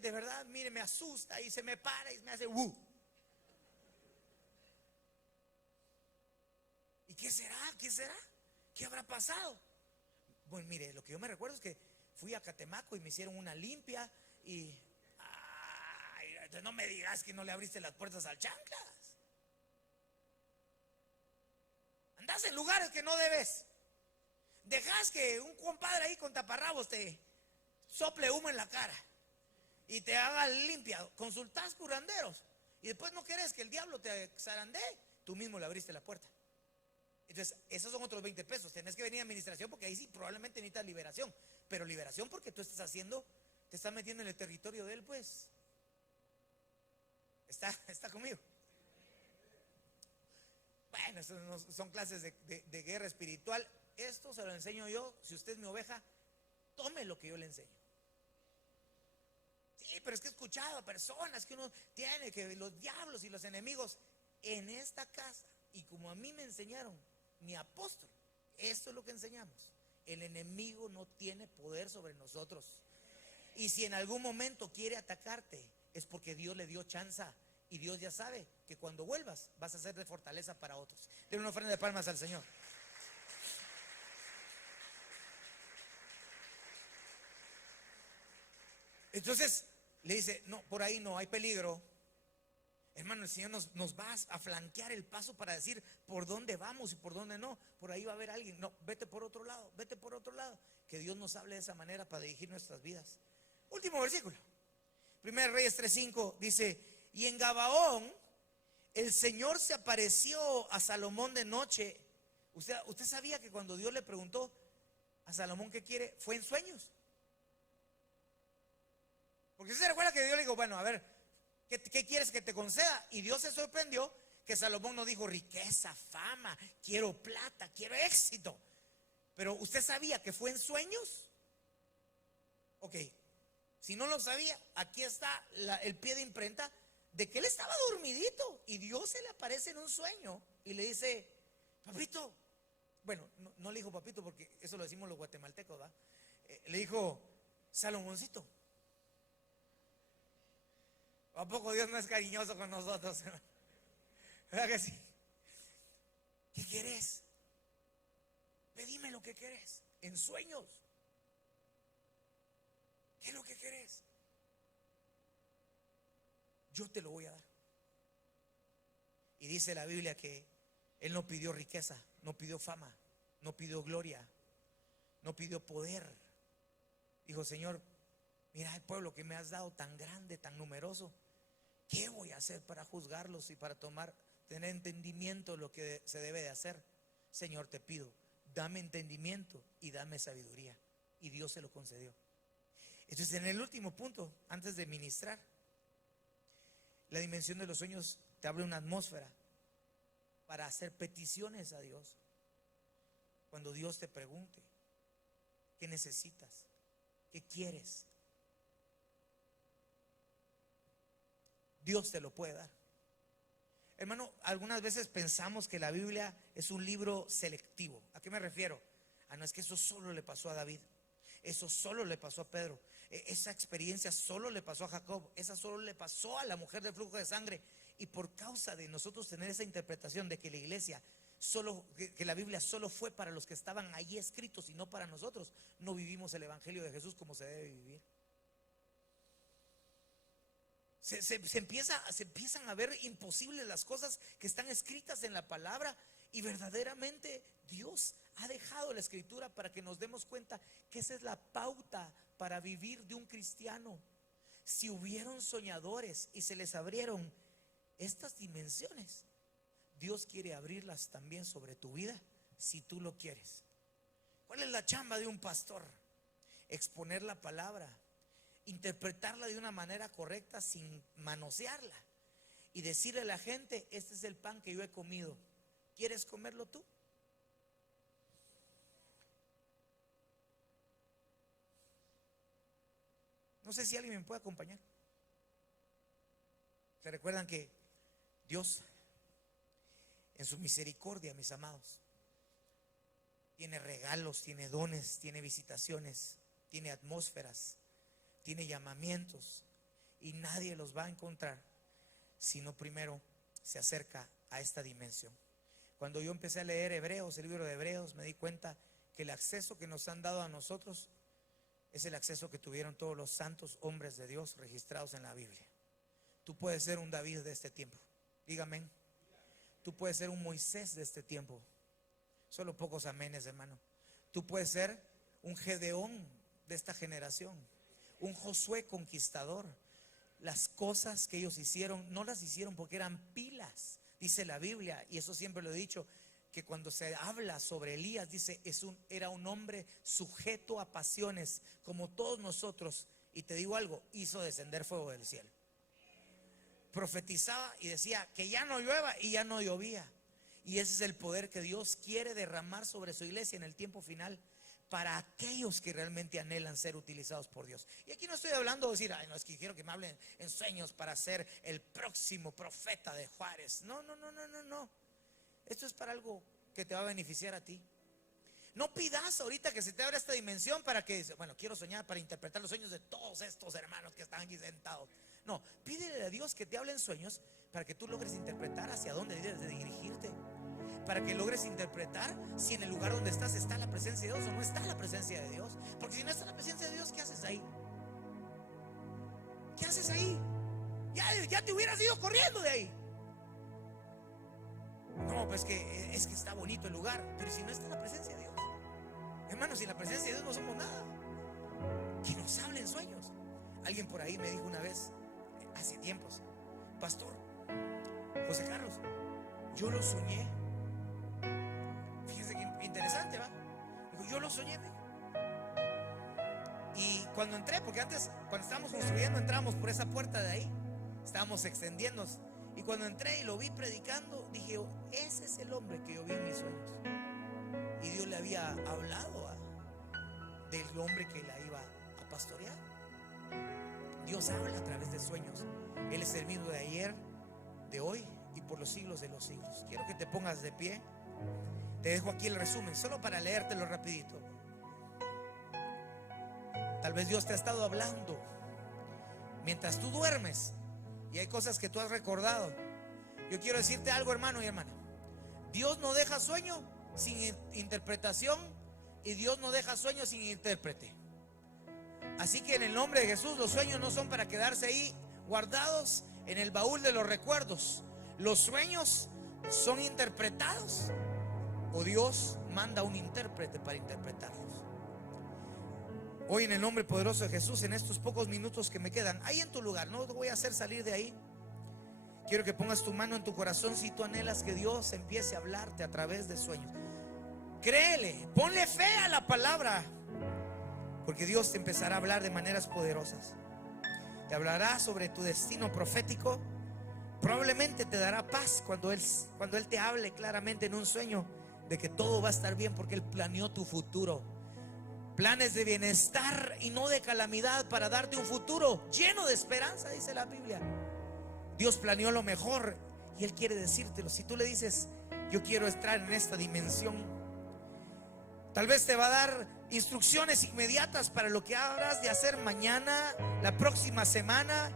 de verdad, mire, me asusta y se me para y me hace ¿Y qué será? ¿Qué será? ¿Qué habrá pasado? Bueno, mire, lo que yo me recuerdo es que fui a Catemaco y me hicieron una limpia y entonces no me digas que no le abriste las puertas al chanclas. Andás en lugares que no debes. Dejas que un compadre ahí con taparrabos te sople humo en la cara y te haga limpia. Consultás curanderos y después no querés que el diablo te zarandee. Tú mismo le abriste la puerta. Entonces, esos son otros 20 pesos. Tenés que venir a administración, porque ahí sí probablemente necesitas liberación. Pero liberación porque tú estás haciendo, te estás metiendo en el territorio de él, pues. Está conmigo. Bueno, eso no son clases de guerra espiritual. Esto se lo enseño yo. Si usted es mi oveja, tome lo que yo le enseño. Sí, pero es que he escuchado a personas que uno tiene, que los diablos y los enemigos en esta casa, y como a mí me enseñaron mi apóstol, esto es lo que enseñamos: el enemigo no tiene poder sobre nosotros. Y si en algún momento quiere atacarte, es porque Dios le dio chance, y Dios ya sabe que cuando vuelvas vas a ser de fortaleza para otros. Denle una ofrenda de palmas al Señor. Entonces le dice, no, por ahí no, hay peligro. Hermano, el Señor nos va a flanquear el paso para decir por dónde vamos y por dónde no. Por ahí va a haber alguien. No, vete por otro lado, vete por otro lado. Que Dios nos hable de esa manera para dirigir nuestras vidas. Último versículo. 1 Reyes 3:5 dice, y en Gabaón el Señor se apareció a Salomón de noche. Usted sabía que cuando Dios le preguntó a Salomón qué quiere, fue en sueños. Porque usted se recuerda que Dios le dijo, bueno, a ver, ¿qué quieres que te conceda? Y Dios se sorprendió que Salomón no dijo riqueza, fama, quiero plata, quiero éxito. Pero usted sabía que fue en sueños. Ok, si no lo sabía, aquí está el pie de imprenta de que él estaba dormidito y Dios se le aparece en un sueño y le dice, papito. Bueno, no le dijo papito, porque eso lo decimos los guatemaltecos, ¿va? Le dijo, Salomoncito. ¿A poco Dios no es cariñoso con nosotros? ¿Verdad que sí? ¿Qué querés? Pedime lo que querés en sueños. ¿Qué es lo que querés? Yo te lo voy a dar. Y dice la Biblia que él no pidió riqueza, no pidió fama, no pidió gloria, no pidió poder. Dijo, Señor, mira el pueblo que me has dado tan grande, tan numeroso. ¿Qué voy a hacer para juzgarlos y para tener entendimiento de lo que se debe de hacer? Señor, te pido, dame entendimiento y dame sabiduría. Y Dios se lo concedió. Entonces, en el último punto, antes de ministrar, la dimensión de los sueños te abre una atmósfera para hacer peticiones a Dios. Cuando Dios te pregunte, ¿qué necesitas? ¿Qué quieres? Dios te lo puede dar. Hermano, algunas veces pensamos que la Biblia es un libro selectivo. ¿A qué me refiero? No, es que eso solo le pasó a David, eso solo le pasó a Pedro, esa experiencia solo le pasó a Jacob, esa solo le pasó a la mujer del flujo de sangre. Y por causa de nosotros tener esa interpretación de que la iglesia solo, que la Biblia solo fue para los que estaban ahí escritos y no para nosotros, no vivimos el evangelio de Jesús como se debe vivir. Se empiezan a ver imposibles las cosas que están escritas en la palabra, y verdaderamente Dios ha dejado la escritura para que nos demos cuenta que esa es la pauta para vivir de un cristiano. Si hubieron soñadores y se les abrieron estas dimensiones, Dios quiere abrirlas también sobre tu vida si tú lo quieres. ¿Cuál es la chamba de un pastor? Exponer la palabra, interpretarla de una manera correcta sin manosearla, y decirle a la gente: este es el pan que yo he comido, ¿quieres comerlo tú? No sé si alguien me puede acompañar. ¿Se recuerdan que Dios, en su misericordia, mis amados, tiene regalos, tiene dones, tiene visitaciones, tiene atmósferas, tiene llamamientos, y nadie los va a encontrar si no primero se acerca a esta dimensión? Cuando yo empecé a leer Hebreos, el libro de Hebreos, me di cuenta que el acceso que nos han dado a nosotros es el acceso que tuvieron todos los santos hombres de Dios registrados en la Biblia. Tú puedes ser un David de este tiempo, dígame. Tú puedes ser un Moisés de este tiempo. Solo pocos amenes, hermano. Tú puedes ser un Gedeón de esta generación, un Josué conquistador. Las cosas que ellos hicieron, no las hicieron porque eran pilas, dice la Biblia, y eso siempre lo he dicho, que cuando se habla sobre Elías, dice, era un hombre sujeto a pasiones como todos nosotros. Y te digo algo, hizo descender fuego del cielo. Profetizaba y decía que ya no llueva, y ya no llovía. Y ese es el poder que Dios quiere derramar sobre su iglesia en el tiempo final, para aquellos que realmente anhelan ser utilizados por Dios. Y aquí no estoy hablando de decir: ay, no, es que quiero que me hablen en sueños para ser el próximo profeta de Juárez. No. Esto es para algo que te va a beneficiar a ti. No pidas ahorita que se te abra esta dimensión para que, bueno, quiero soñar para interpretar los sueños de todos estos hermanos que están aquí sentados. No, pídele a Dios que te hable en sueños para que tú logres interpretar hacia dónde debes de dirigirte, para que logres interpretar si en el lugar donde estás está la presencia de Dios o no está la presencia de Dios. Porque si no está la presencia de Dios, ¿qué haces ahí? ¿Qué haces ahí? Ya te hubieras ido corriendo de ahí. No, pues es que está bonito el lugar, pero si no está la presencia de Dios, hermanos, sin la presencia de Dios no somos nada. Que nos hable en sueños. Alguien por ahí me dijo una vez, hace tiempos: pastor José Carlos, yo lo soñé. Fíjense que interesante, ¿va? Digo, yo lo soñé. Y cuando entré, porque antes, cuando estábamos construyendo, entrábamos por esa puerta de ahí, estábamos extendiéndonos. Y cuando entré y lo vi predicando, dije: ese es el hombre que yo vi en mis sueños. Y Dios le había hablado del hombre que la iba a pastorear. Dios habla a través de sueños. Él es el mismo de ayer, de hoy y por los siglos de los siglos. Quiero que te pongas de pie. Te dejo aquí el resumen, solo para leértelo rapidito. Tal vez Dios te ha estado hablando mientras tú duermes y hay cosas que tú has recordado. Yo quiero decirte algo, hermano y hermana: Dios no deja sueño sin interpretación, y Dios no deja sueño sin intérprete. Así que en el nombre de Jesús, los sueños no son para quedarse ahí guardados en el baúl de los recuerdos. Los sueños son interpretados, o Dios manda un intérprete para interpretarlos. Hoy, en el nombre poderoso de Jesús, en estos pocos minutos que me quedan, ahí en tu lugar, no te voy a hacer salir de ahí. Quiero que pongas tu mano en tu corazón si tú anhelas que Dios empiece a hablarte a través de sueños. Créele, ponle fe a la palabra, porque Dios te empezará a hablar de maneras poderosas. Te hablará sobre tu destino profético. Probablemente te dará paz cuando Él te hable claramente en un sueño de que todo va a estar bien, porque Él planeó tu futuro. Planes de bienestar y no de calamidad, para darte un futuro lleno de esperanza, dice la Biblia. Dios planeó lo mejor Y Él quiere decírtelo. Si tú le dices: yo quiero entrar en esta dimensión, tal vez te va a dar instrucciones inmediatas para lo que habrás de hacer mañana, la próxima semana,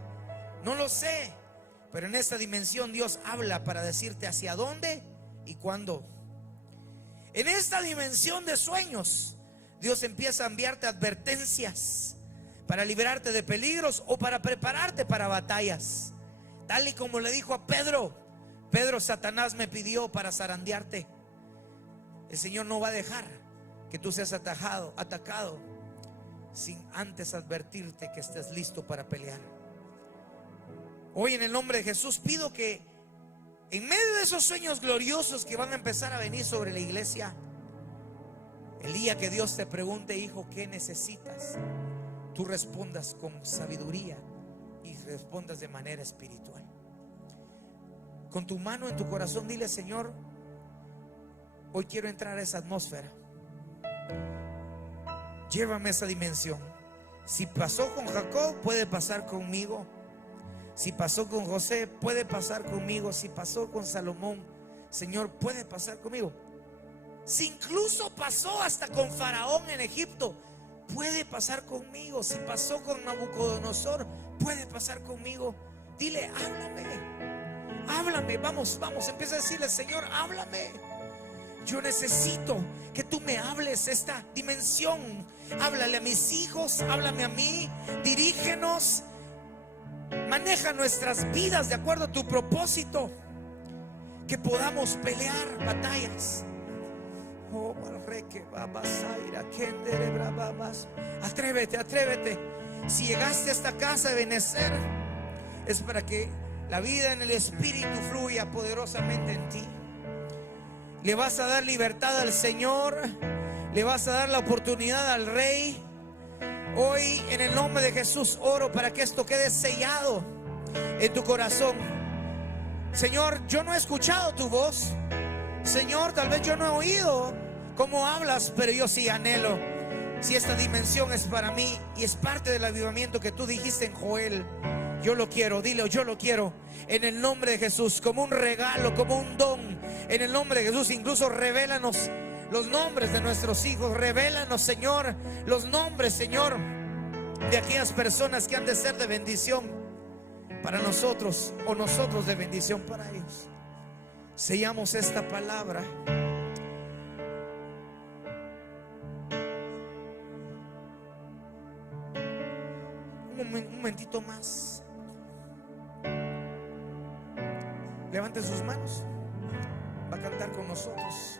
no lo sé. Pero en esta dimensión Dios habla para decirte hacia dónde y cuándo. En esta dimensión de sueños, Dios empieza a enviarte advertencias para liberarte de peligros o para prepararte para batallas. Tal y como le dijo a Pedro: Pedro, Satanás me pidió para zarandearte. El Señor no va a dejar que tú seas atacado sin antes advertirte que estés listo para pelear. Hoy, en el nombre de Jesús, pido que en medio de esos sueños gloriosos que van a empezar a venir sobre la iglesia, el día que Dios te pregunte: hijo, ¿qué necesitas?, tú respondas con sabiduría y respondas de manera espiritual. Con tu mano en tu corazón, dile: Señor, hoy quiero entrar a esa atmósfera. Llévame a esa dimensión. Si pasó con Jacob, puede pasar conmigo. Si pasó con José, puede pasar conmigo. Si pasó con Salomón, Señor, puede pasar conmigo. Si incluso pasó hasta con Faraón en Egipto, puede pasar conmigo. Si pasó con Nabucodonosor, puede pasar conmigo. Dile: háblame, vamos, empieza a decirle: Señor, háblame. Yo necesito que tú me hables esta dimensión. Háblale a mis hijos, háblame a mí, dirígenos, maneja nuestras vidas de acuerdo a tu propósito, que podamos pelear batallas. Atrévete. Si llegaste a esta casa de Benecer, es para que la vida en el Espíritu fluya poderosamente en ti. Le vas a dar libertad al Señor, le vas a dar la oportunidad al Rey. Hoy, en el nombre de Jesús, oro para que esto quede sellado en tu corazón. Señor, yo no he escuchado tu voz. Señor, tal vez yo no he oído cómo hablas, pero yo sí anhelo. Si esta dimensión es para mí y es parte del avivamiento que tú dijiste en Joel, yo lo quiero. Dile: yo lo quiero en el nombre de Jesús, como un regalo, como un don. En el nombre de Jesús, incluso revélanos los nombres de nuestros hijos. Revélanos, Señor, los nombres, Señor, de aquellas personas que han de ser de bendición para nosotros, o nosotros de bendición para ellos. Sellamos esta palabra. Un momentito más. Levanten sus manos. Va a cantar con nosotros.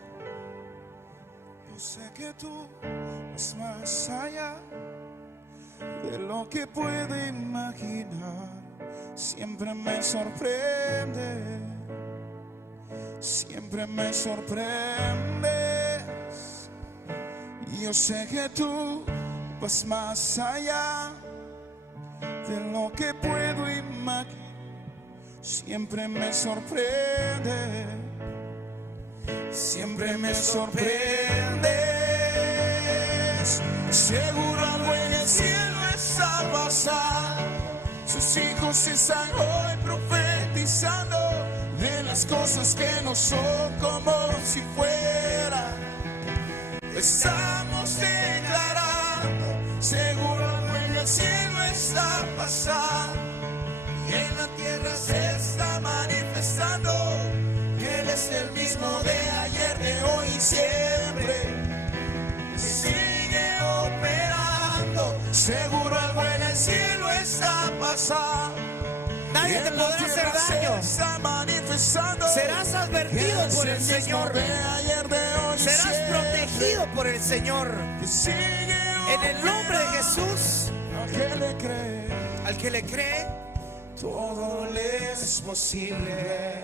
Yo sé que tú vas más allá de lo que puedo imaginar. Siempre me sorprende, siempre me sorprendes. Yo sé que tú vas más allá de lo que puedo imaginar. Siempre me sorprende, siempre me sorprendes. Seguro algo en el cielo está pasando. Sus hijos están hoy profetizando de las cosas que no son como si fuera. Estamos declarando, seguro algo en el cielo está pasando. Y en la tierra se está manifestando que Él es el mismo de ayer, de hoy y siempre. Sigue operando, seguro algo en el cielo está pasando. Nadie te podrá hacer daño. Serás advertido por el Señor. Serás protegido por el Señor. En el nombre de Jesús. Al que le cree, todo le es posible.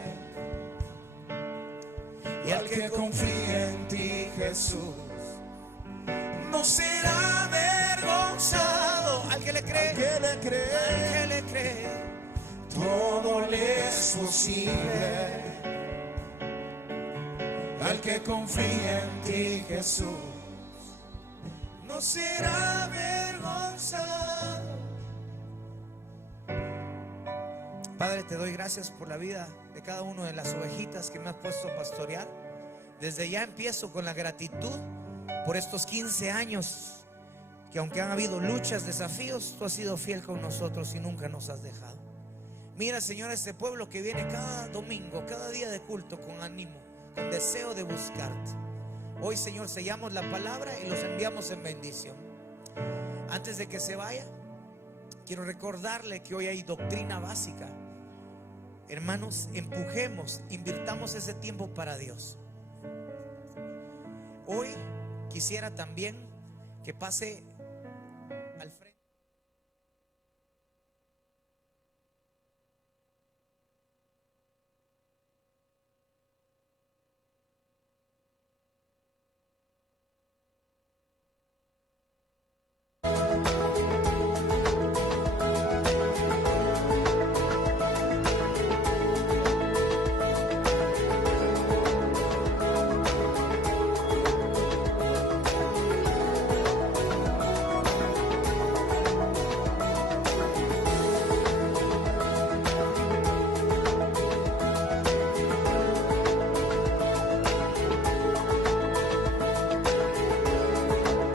Y al que confía en ti, Jesús, no será avergonzado. al que le cree, Al que le cree, al que le cree, todo le es posible. Al que confía en ti, Jesús, no será avergonzado. Padre, te doy gracias por la vida de cada una de las ovejitas que me has puesto a pastorear. Desde ya empiezo con la gratitud por estos 15 años que, aunque han habido luchas, desafíos, tú has sido fiel con nosotros y nunca nos has dejado. Mira, Señor, este pueblo que viene cada domingo, cada día de culto, con ánimo, con deseo de buscarte. Hoy, Señor, sellamos la palabra y los enviamos en bendición. Antes de que se vaya, quiero recordarle que hoy hay doctrina básica. Hermanos, empujemos, invirtamos ese tiempo para Dios. Hoy quisiera también que pase